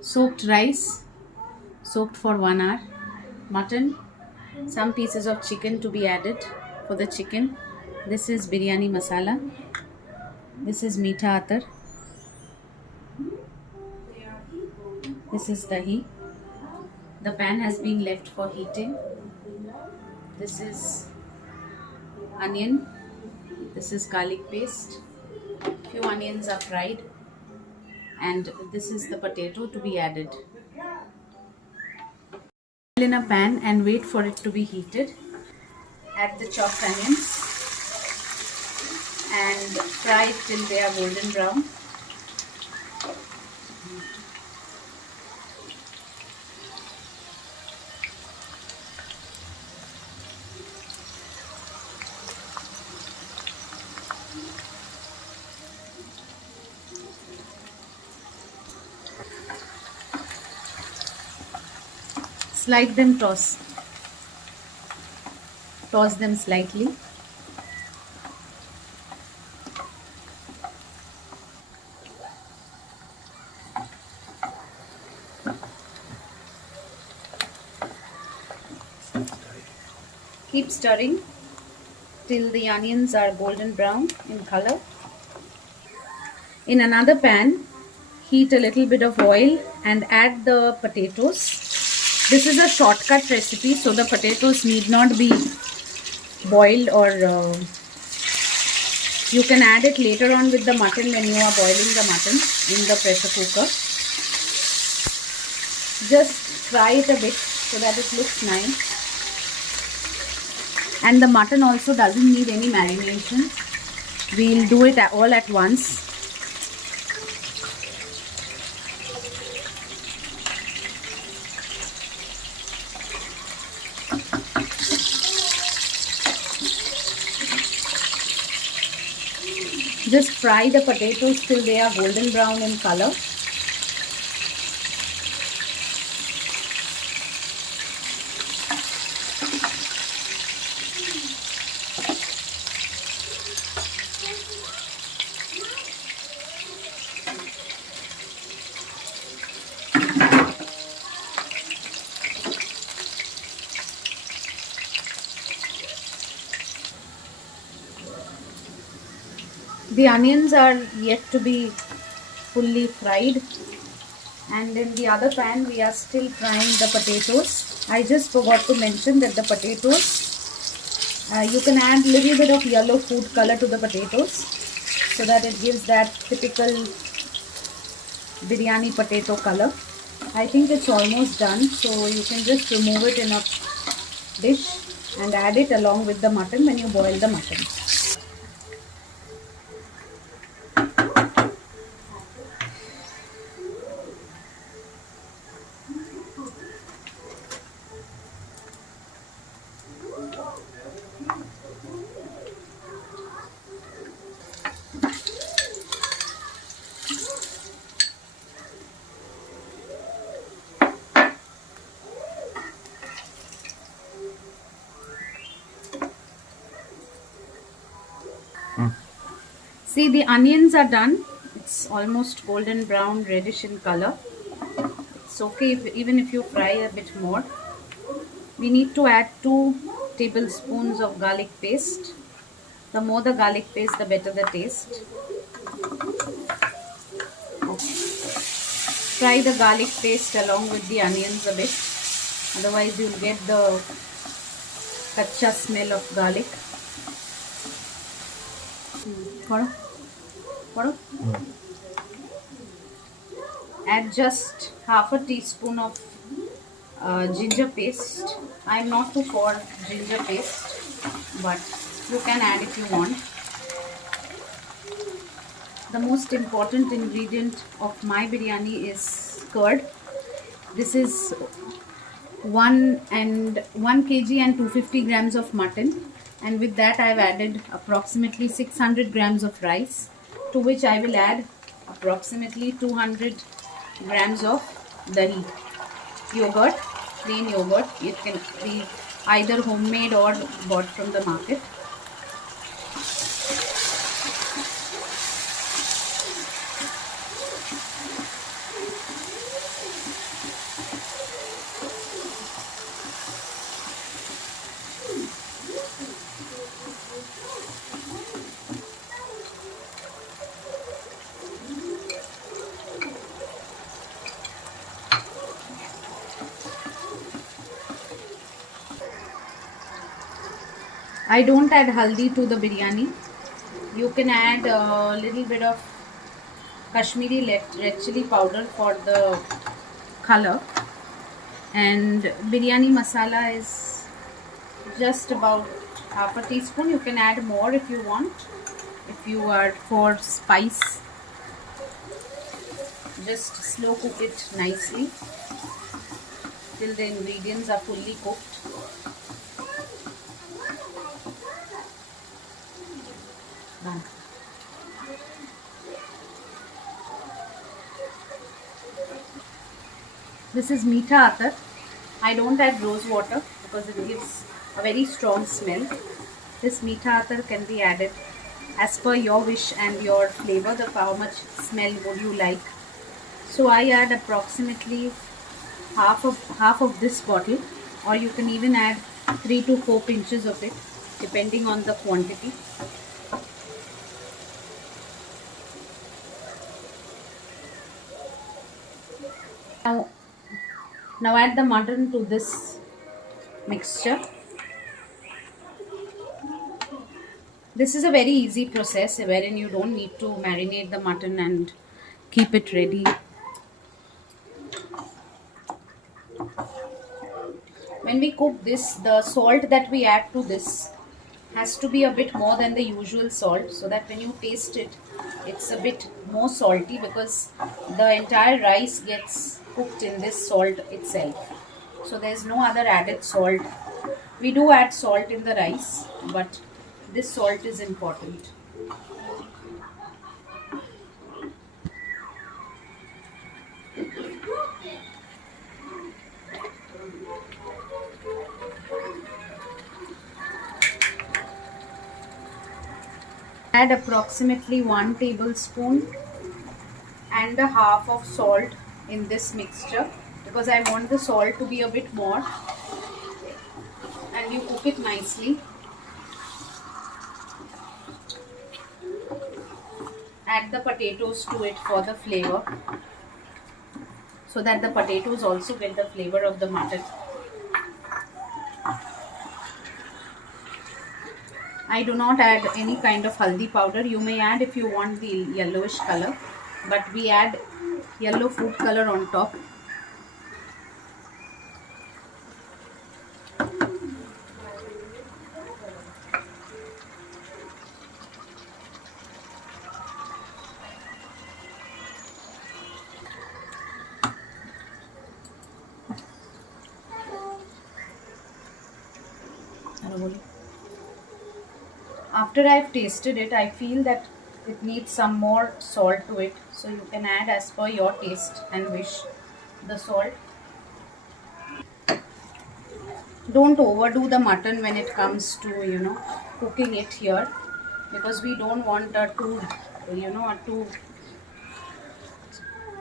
soaked rice, soaked for 1 hour, mutton, some pieces of chicken to be added for the chicken. This is biryani masala. This is meetha atar. This is dahi. The pan has been left for heating. This is onion. This is garlic paste. Few onions are fried, and this is the potato to be added. In a pan and wait for it to be heated. Add the chopped onions and fry it till they are golden brown. Slide them, toss them slightly. Keep stirring till the onions are golden brown in color. In another pan, heat a little bit of oil and add the potatoes. This is a shortcut recipe, so the potatoes need not be boiled, or you can add it later on with the mutton when you are boiling the mutton in the pressure cooker. Just fry it a bit so that it looks nice. And the mutton also doesn't need any marination. We'll do it all at once. Just fry the potatoes till they are golden brown in color. The onions are yet to be fully fried, and in the other pan we are still frying the potatoes. I just forgot to mention that the potatoes, you can add little bit of yellow food color to the potatoes so that it gives that typical biryani potato color. I think it's almost done, so you can just remove it in a dish and add it along with the mutton when you boil the mutton. See, the onions are done. It's almost golden brown, reddish in color. It's okay even if you fry a bit more. We need to add 2 tablespoons of garlic paste. The more the garlic paste, the better the taste. Okay. Fry the garlic paste along with the onions a bit. Otherwise, you'll get the kacha smell of garlic. Add just half a teaspoon of ginger paste. I'm not too for ginger paste, but you can add if you want. The most important ingredient of my biryani is curd. This is 1 kg and 250 grams of mutton, and with that I've added approximately 600 grams of rice, to which I will add approximately 200 grams of dahi, yogurt, plain yogurt. It can be either homemade or bought from the market. I don't add haldi to the biryani. You can add a little bit of Kashmiri red chili powder for the color, and biryani masala is just about half a teaspoon. You can add more if you want. If you are for spice, just slow cook it nicely till the ingredients are fully cooked. Done. This is meetha atar. I don't add rose water because it gives a very strong smell. This meetha atar can be added as per your wish and your flavor, how much smell would you like. So I add approximately half of this bottle, or you can even add 3 to 4 pinches of it depending on the quantity. Now add the mutton to this mixture. This is a very easy process wherein you don't need to marinate the mutton and keep it ready. When we cook this, the salt that we add to this has to be a bit more than the usual salt, so that when you taste it, it's a bit more salty, because the entire rice gets cooked in this salt itself. So there's no other added salt. We do add salt in the rice, but this salt is important. Add approximately 1 tablespoon and a half of salt in this mixture, because I want the salt to be a bit more, and you cook it nicely. Add the potatoes to it for the flavor, so that the potatoes also get the flavor of the mutton. I do not add any kind of haldi powder. You may add if you want the yellowish color, but we add yellow food color on top. After I've tasted it, I feel that it needs some more salt to it. So you can add as per your taste and wish the salt. Don't overdo the mutton when it comes to, cooking it here, because we don't want a too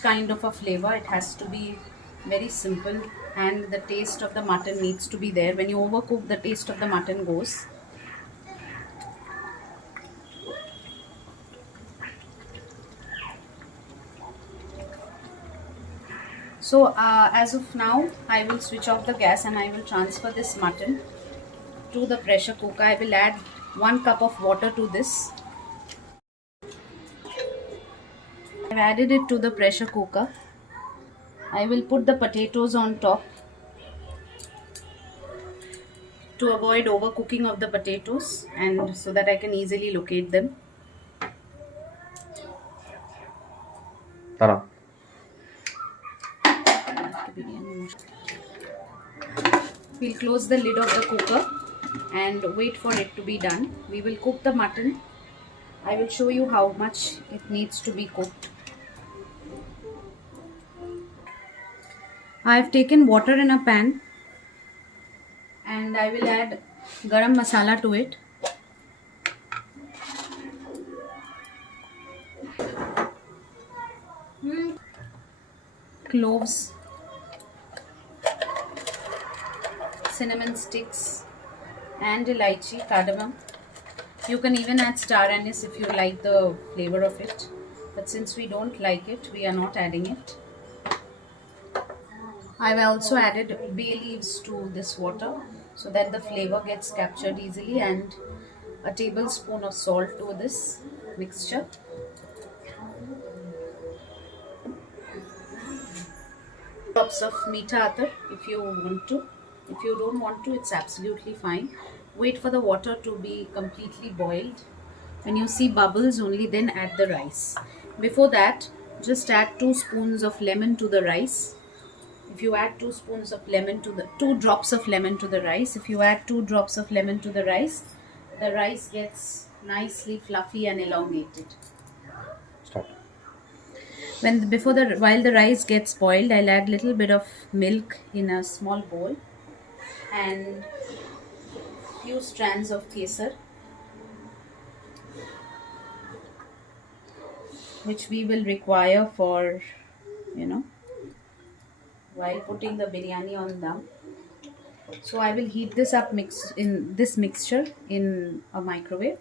kind of a flavor. It has to be very simple, and the taste of the mutton needs to be there. When you overcook, the taste of the mutton goes. So as of now, I will switch off the gas and I will transfer this mutton to the pressure cooker. I will add 1 cup of water to this. I've added it to the pressure cooker. I will put the potatoes on top to avoid overcooking of the potatoes, and so that I can easily locate them. Tara. We'll close the lid of the cooker and wait for it to be done. We will cook the mutton. I will show you how much it needs to be cooked. I have taken water in a pan and I will add garam masala to it. Cloves, cinnamon sticks, and elaichi, cardamom. You can even add star anise if you like the flavor of it, but since we don't like it, we are not adding it. I've also added bay leaves to this water. so that the flavor gets captured easily, and a tablespoon of salt to this mixture. Drops of meetha atar if you want to. If you don't want to, it's absolutely fine. Wait for the water to be completely boiled. When you see bubbles, only then add the rice. Before that, just add 2 spoons of lemon to the rice. If you add 2 spoons of lemon to the 2 drops of lemon to the rice, if you add 2 drops of lemon to the rice gets nicely fluffy and elongated. Start. While the rice gets boiled, I'll add little bit of milk in a small bowl and few strands of kesar, which we will require for, you know, while putting the biryani on dum. So I will heat this up this mixture in a microwave.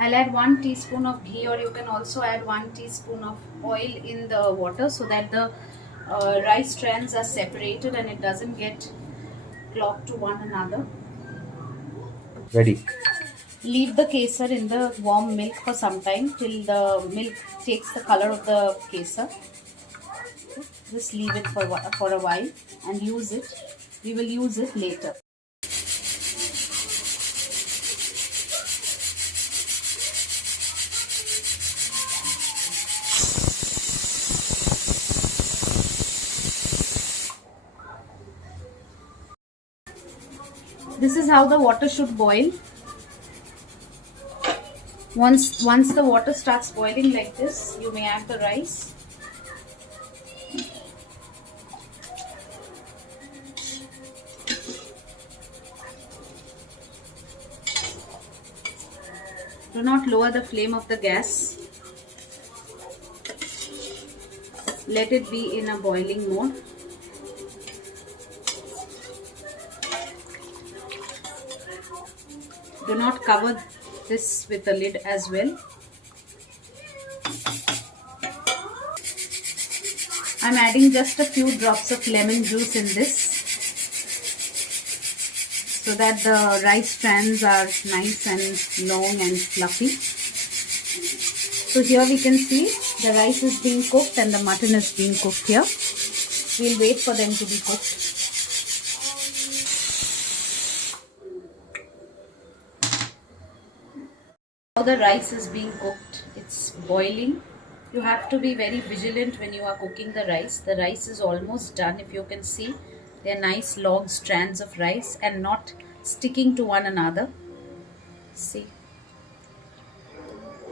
I'll add 1 teaspoon of ghee, or you can also add 1 teaspoon of oil in the water, so that the rice strands are separated and it doesn't get clogged to one another. Ready. Leave the kesar in the warm milk for some time till the milk takes the color of the kesar. Just leave it for a while and use it. We will use it later. This is how the water should boil. Once the water starts boiling like this, you may add the rice. Do not lower the flame of the gas. Let it be in a boiling mode. Do not cover this with a lid as well. I'm adding just a few drops of lemon juice in this, so that the rice strands are nice and long and fluffy. So here we can see the rice is being cooked and the mutton is being cooked here. We'll wait for them to be cooked. Now the rice is being cooked. It's boiling. You have to be very vigilant when you are cooking the rice. The rice is almost done. If you can see, they are nice long strands of rice and not sticking to one another. See.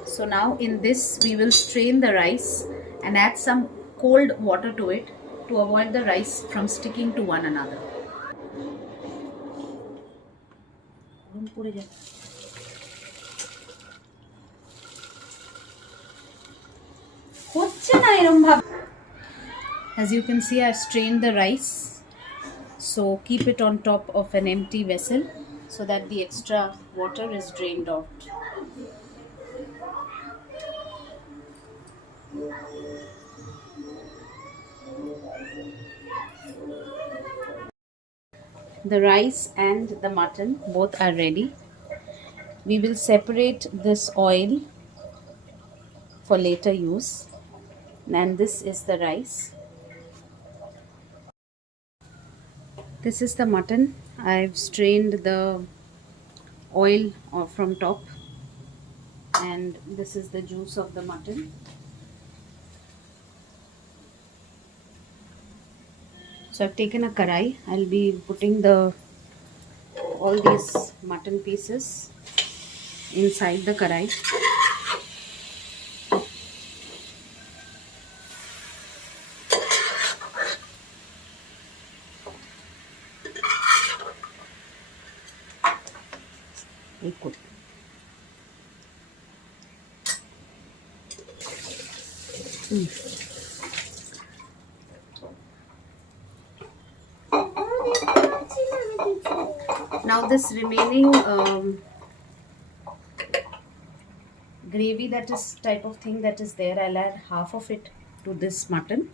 So now in this we will strain the rice and add some cold water to it to avoid the rice from sticking to one another. As you can see, I've strained the rice. So keep it on top of an empty vessel so that the extra water is drained out. The rice and the mutton both are ready. We will separate this oil for later use. And this is the rice. This is the mutton. I've strained the oil from top, and this is the juice of the mutton. So I've taken a karai. I'll be putting all these mutton pieces inside the karai. Good. Now this remaining gravy that is type of thing that is there, I'll add half of it to this mutton.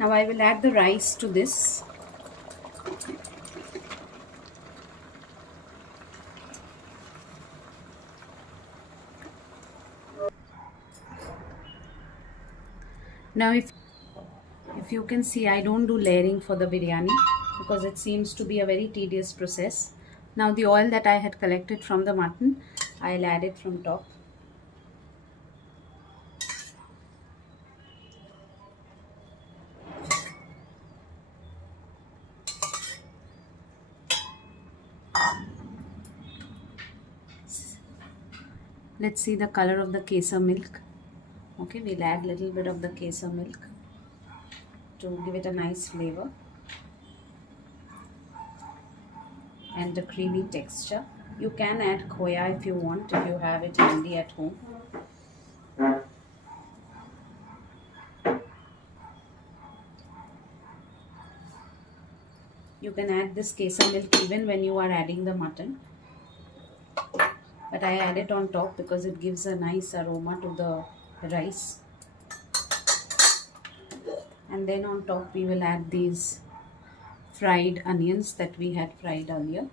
Now I will add the rice to this. Now if you can see, I don't do layering for the biryani because it seems to be a very tedious process. Now the oil that I had collected from the mutton, I'll add it from top. Let's see the color of the kesar milk. Okay, we'll add little bit of the kesar milk to give it a nice flavor and a creamy texture. You can add khoya if you want, if you have it handy at home. You can add this kesar milk even when you are adding the mutton, but I add it on top because it gives a nice aroma to the rice. And then on top we will add these fried onions that we had fried earlier.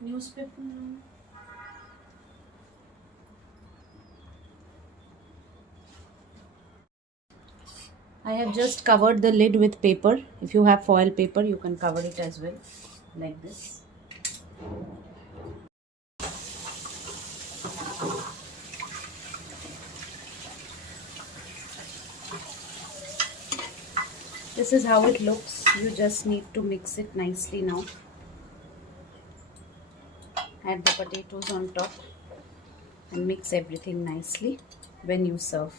Newspaper. I have just covered the lid with paper. If you have foil paper, you can cover it as well, like this. This is how it looks. You just need to mix it nicely now. Add the potatoes on top and mix everything nicely when you serve.